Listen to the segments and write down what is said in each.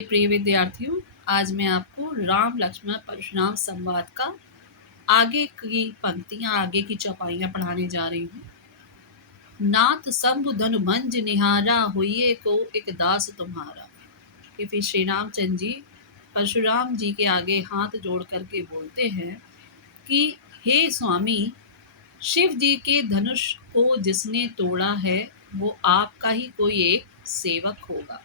प्रिय विद्यार्थियों, आज मैं आपको राम लक्ष्मण परशुराम संवाद का आगे की पंक्तियां, आगे की चौपाइयां पढ़ाने जा रही हूँ। नाथ शंभु धनु भंज निहारा, होइए को एक दास तुम्हारा। कि फिर श्री रामचंद्र जी परशुराम जी के आगे हाथ जोड़ करके बोलते हैं कि हे स्वामी, शिव जी के धनुष को जिसने तोड़ा है वो आपका ही कोई एक सेवक होगा।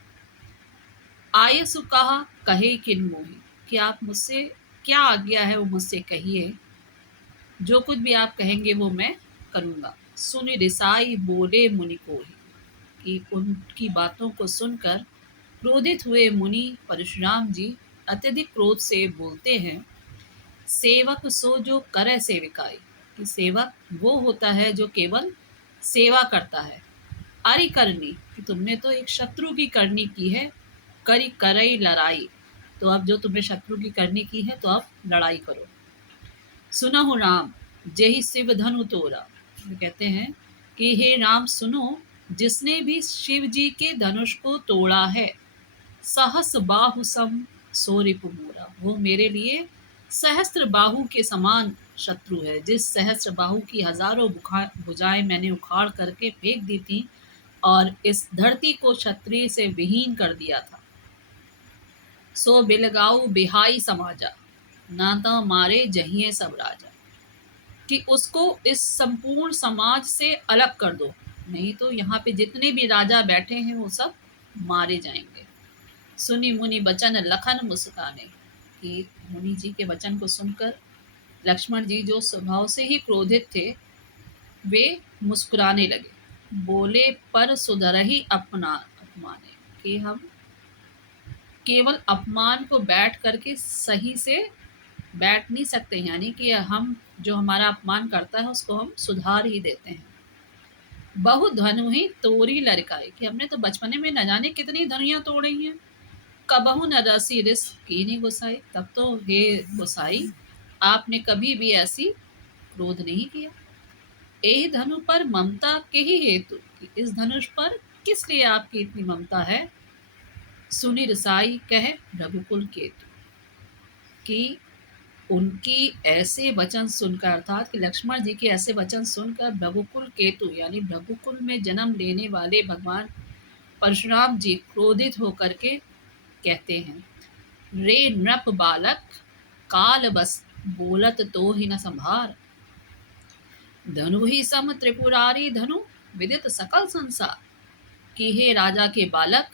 आयसु कहा कहे किन मोहि, कि आप मुझसे क्या आज्ञा है वो मुझसे कहिए, जो कुछ भी आप कहेंगे वो मैं करूँगा। सुनि रिसाई बोले मुनि कोहि, कि उनकी बातों को सुनकर क्रोधित हुए मुनि परशुराम जी अत्यधिक क्रोध से बोलते हैं। सेवक सो जो करे सेविकाई, कि सेवक वो होता है जो केवल सेवा करता है। अरि करनी, कि तुमने तो एक शत्रु की करनी की है। करी करई लड़ाई, तो अब जो तुमने शत्रु की करनी की है तो अब लड़ाई करो। सुनहु राम जेहि शिव धनु तोरा, वो कहते हैं कि हे राम सुनो, जिसने भी शिव जी के धनुष को तोड़ा है। सहस बाहु सम सो रिपु मोरा, वो मेरे लिए सहस्त्र बाहु के समान शत्रु है। जिस सहस्त्र बाहु की हजारों भुजाएं मैंने उखाड़ करके फेंक दी थी और इस धरती को क्षत्रिय से विहीन कर दिया था। सो बिलगाऊ बिहाई समाजा, ना तो मारे जहिए सब राजा, कि उसको इस संपूर्ण समाज से अलग कर दो, नहीं तो यहाँ पे जितने भी राजा बैठे हैं वो सब मारे जाएंगे। सुनी मुनि बचन लखन मुस्काने, कि मुनि जी के वचन को सुनकर लक्ष्मण जी जो स्वभाव से ही क्रोधित थे वे मुस्कुराने लगे। बोले पर सुधरहि अपमाने, कि हम केवल अपमान को बैठ करके सही से बैठ नहीं सकते, यानी कि हम जो हमारा अपमान करता है उसको हम सुधार ही देते हैं। बहु धनु ही तोरी लड़काई, कि हमने तो बचपने में न जाने कितनी धनुयां तोड़ी हैं। कबहु न रसी रिस कीनी गुसाई, तब तो हे गुसाई आपने कभी भी ऐसी क्रोध नहीं किया। यही धनु पर ममता के ही हेतु, कि इस धनुष पर किस लिए आपकी इतनी ममता है। सुनि रसाई कह रघुकुल केतु, कि उनकी ऐसे वचन सुनकर, अर्थात कि लक्ष्मण जी के ऐसे वचन सुनकर रघुकुल केतु यानी रघुकुल में जन्म लेने वाले भगवान परशुराम जी क्रोधित होकर के कहते हैं। रे नृप बालक काल बस बोलत तो ही न संभार, धनु ही सम त्रिपुरारी धनु विदित सकल संसार, कि हे राजा के बालक,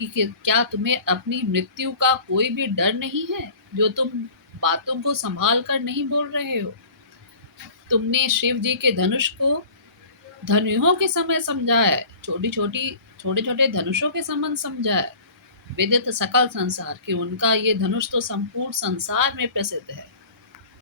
कि क्या तुम्हें अपनी मृत्यु का कोई भी डर नहीं है, जो तुम बातों को संभाल कर नहीं बोल रहे हो। तुमने शिव जी के धनुष को धनुओं के समय समझा है, छोटे छोटे धनुषों के समान समझा है। विदित सकल संसार, कि उनका ये धनुष तो संपूर्ण संसार में प्रसिद्ध है।